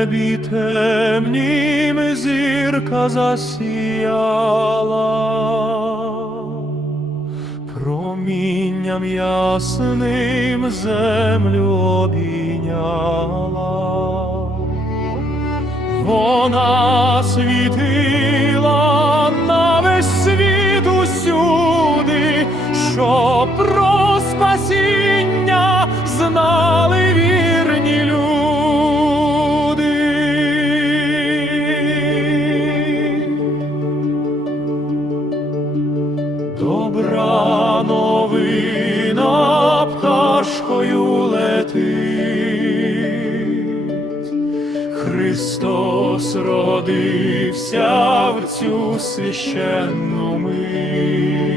небі темнім зірка засіяла, промінням ясним землю обійняла. Вона світила на весь світ усюди, що Добра новина пташкою летить. Христос родився в цю священну мить.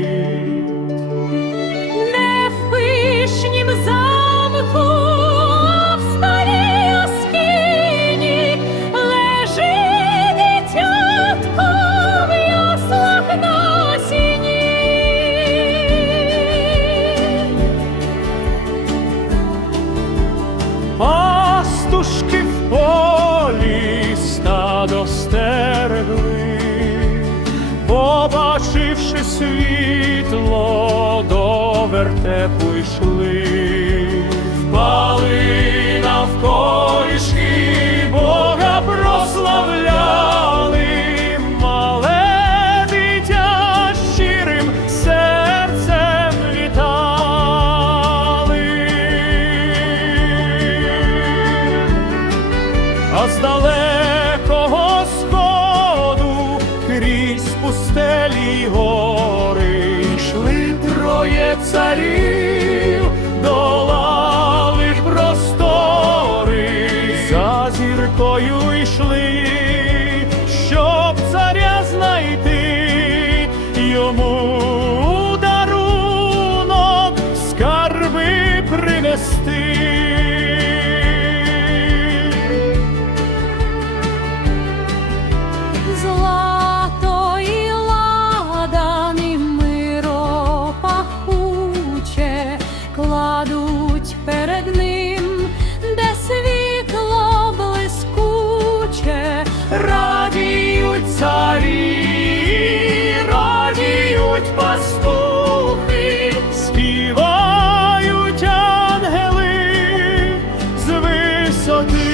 Світло, до вертепу йшли, впали навколішки, Бога прославляли, мале дитя щирим серцем літали. А з далекого сходу крізь пустелі й гори йшли царів, долали простори, за зіркою йшли, щоб царя знайти, йому царі, радіють пастухи, співають ангели з висоти.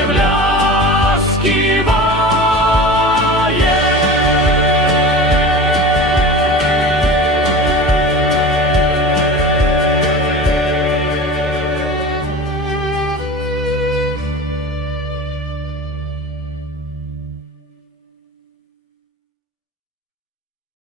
Sublime.